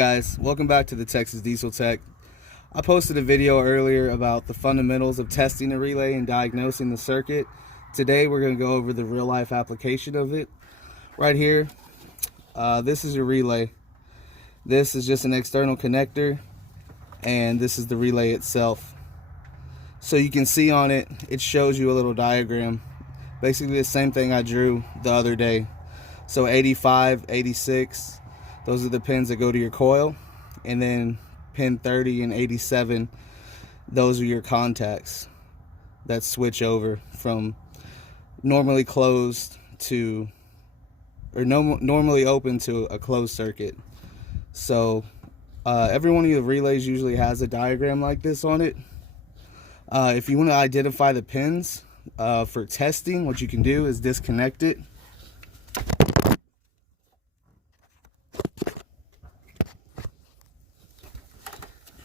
Guys, welcome back to the Texas Diesel Tech. I posted a video earlier about the fundamentals of testing a relay and diagnosing the circuit. Today we're going to go over the real life application of it. Right here, this is your relay. This is just an external connector, and this is the relay itself. So you can see on it, it shows you a little diagram. Basically the same thing I drew the other day. So 85, 86, those are the pins that go to your coil, and then pin 30 and 87, those are your contacts that switch over from normally closed to, or normally open to a closed circuit. So every one of your relays usually has a diagram like this on it. If you want to identify the pins for testing, what you can do is disconnect it.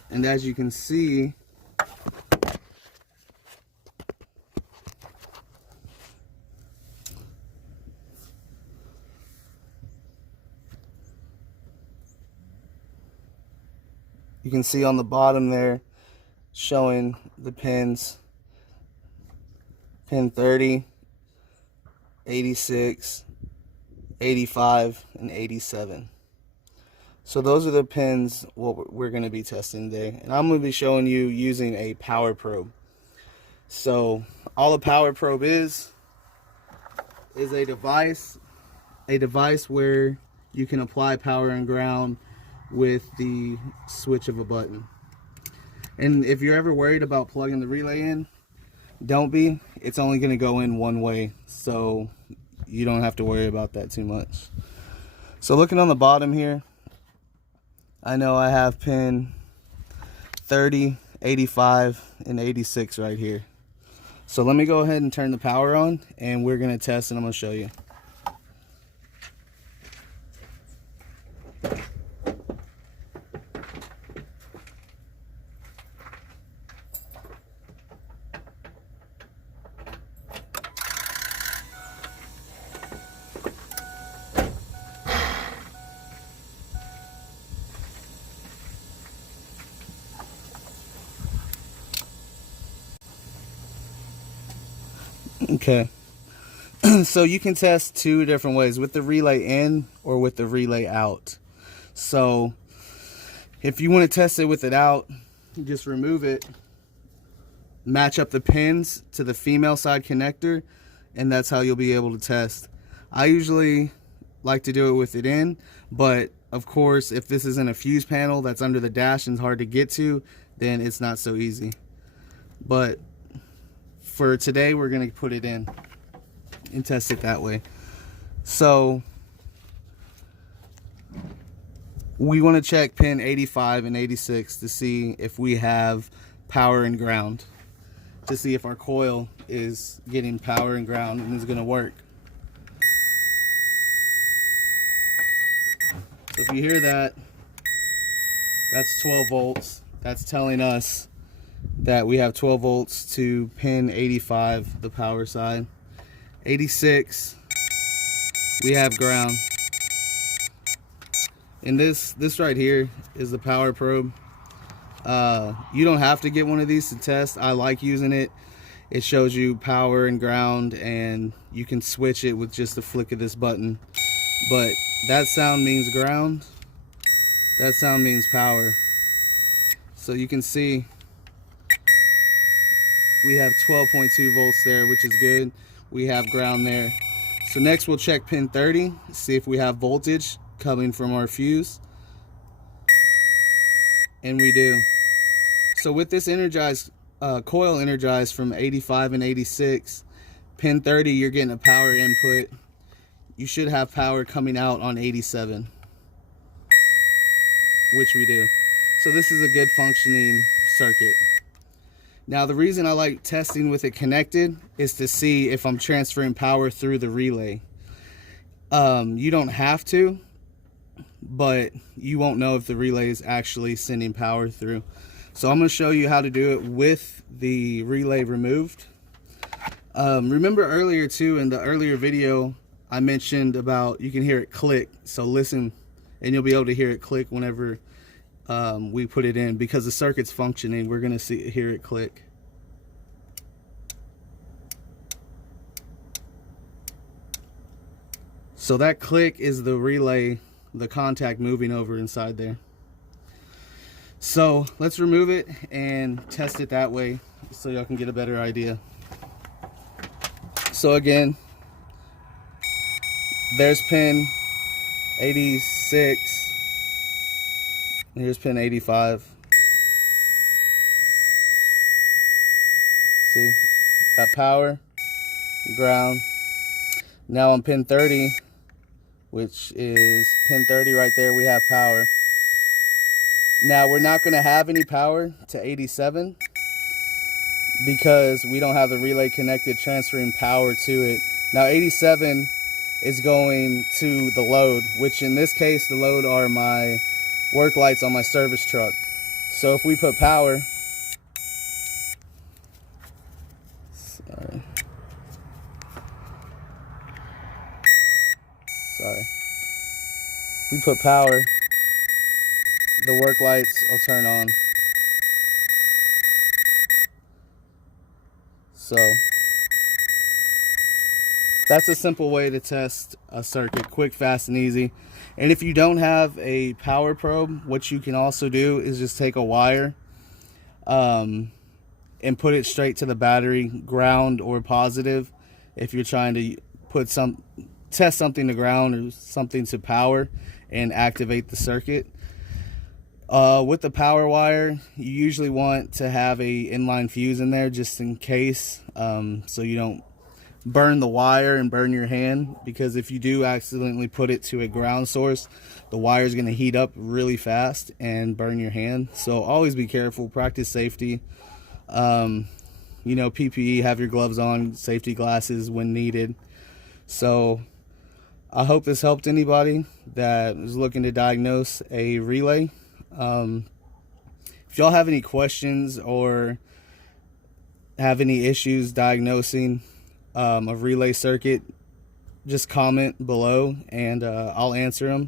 And as you can see, you can see on the bottom there showing the pins, pin 30, 86, 85, and 87. So those are the pins what we're going to be testing today, and I'm going to be showing you using a power probe. So all a power probe is a device where you can apply power and ground with the switch of a button. And if you're ever worried about plugging the relay in, don't be. It's only going to go in one way, so you don't have to worry about that too much. So looking on the bottom here, I know I have pin 30, 85, and 86 right here. So let me go ahead and turn the power on, and we're going to test, and I'm going to show you. Okay, so you can test two different ways, with the relay in or with the relay out. So if you want to test it with it out, you just remove it, match up the pins to the female side connector, and that's how you'll be able to test. I usually like to do it with it in, but of course if this isn't a fuse panel that's under the dash and it's hard to get to, then it's not so easy. But for today, we're going to put it in and test it that way. So we want to check pin 85 and 86 to see if we have power and ground, to see if our coil is getting power and ground and is going to work. So if you hear that, that's 12 volts. That's telling us that we have 12 volts to pin 85, the power side. 86, we have ground. And this right here is the power probe. You don't have to get one of these to test. I like using it. It shows you power and ground, and you can switch it with just the flick of this button. But that sound means ground. That sound means power. So you can see we have 12.2 volts there, which is good. We have ground there. So next we'll check pin 30, see if we have voltage coming from our fuse. And we do. So with this energized coil energized from 85 and 86, pin 30, you're getting a power input. You should have power coming out on 87, which we do. So this is a good functioning circuit. Now the reason I like testing with it connected is to see if I'm transferring power through the relay. You don't have to, but you won't know if the relay is actually sending power through. So I'm going to show you how to do it with the relay removed. Remember earlier too, in the earlier video, I mentioned about, you can hear it click. So listen and you'll be able to hear it click whenever we put it in. Because the circuit's functioning, we're going to hear it click. So that click is the relay, the contact moving over inside there. So let's remove it and test it that way so y'all can get a better idea. So again, there's pin 86, and here's pin 85. See, got power, ground. Now on pin 30, which is pin 30 right there, we have power. Now we're not going to have any power to 87 because we don't have the relay connected transferring power to it. Now 87 is going to the load, which in this case the load are my work lights on my service truck. So if we put power, sorry, if we put power, the work lights will turn on. So that's a simple way to test a circuit, quick, fast, and easy. And if you don't have a power probe, what you can also do is just take a wire and put it straight to the battery, ground or positive. If you're trying to test something to ground or something to power and activate the circuit. With the power wire, you usually want to have a inline fuse in there just in case, so you don't burn the wire and burn your hand, because if you do accidentally put it to a ground source, the wire is going to heat up really fast and burn your hand. So always be careful, practice safety. You know, PPE, have your gloves on, safety glasses when needed. So I hope this helped anybody that is looking to diagnose a relay. If y'all have any questions or have any issues diagnosing a relay circuit, just comment below and I'll answer them.